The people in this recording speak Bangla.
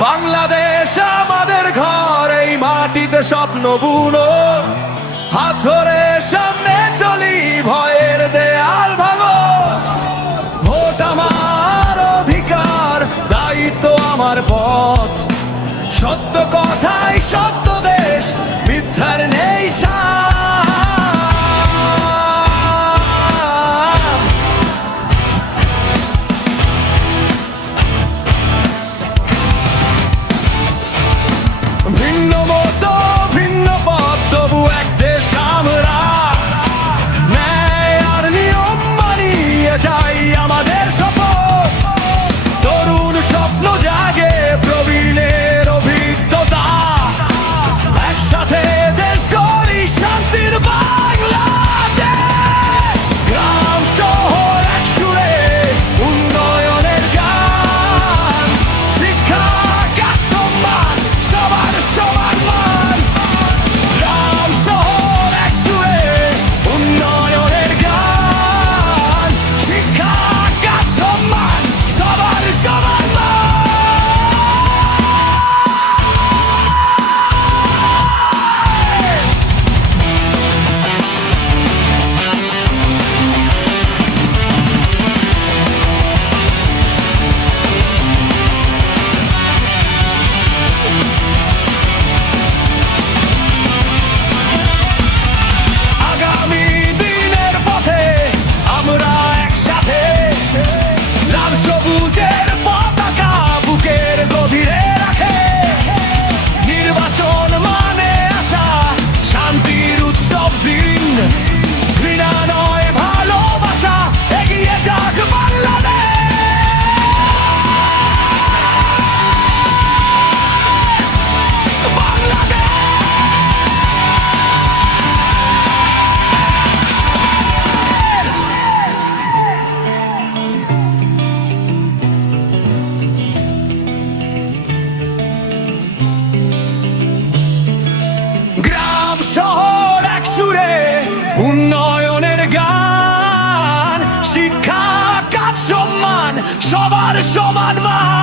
বাংলাদেশ আমাদের ঘর, এই মাটিতে স্বপ্ন বুনো। হাত ধরে সামনে চলি, ভয়ের দেয়াল ভাঙো। ভোট আমার অধিকার, দায়িত্ব আমার পথ। সত্য কথাই সত্য দেশ, মিথ্যার নেই ভিন্ন মত ভিন্ন পথ, তবু এক দেশ আমরা। ন্যায় আর নিয়ম মানি, এটাই আমাদের শপথ। তরুণ স্বপ্ন জাগে, প্রবীণের অভিজ্ঞতা। একসাথে দেশ গড়ি, শান্তির বাংলাদেশ। গ্রাম শহর এক সুরে, উন্নয়নের গান। শিক্ষা কাজ সম্মান, সবার সমান মান। গ্রাম শহর এক সুরে, উন্নয়নের গান। শিক্ষা কাজ সম্মান, সবার সমান মান। আগামী দিনের পথে আমরা একসাথে। লাল সবুজের পতাকা বুকের গভীরে রাখে। নির্বাচন মানে আশা, শান্তির উৎসব দিন। ঘৃণা নয় ভালোবাসা, এগিয়ে যাক বাংলাদেশ। বাংলাদেশ। গ্রাম শহর এক সুরে, উন্নয়নের গান। শিক্ষা কাজ সম্মান, সবার সমান মান।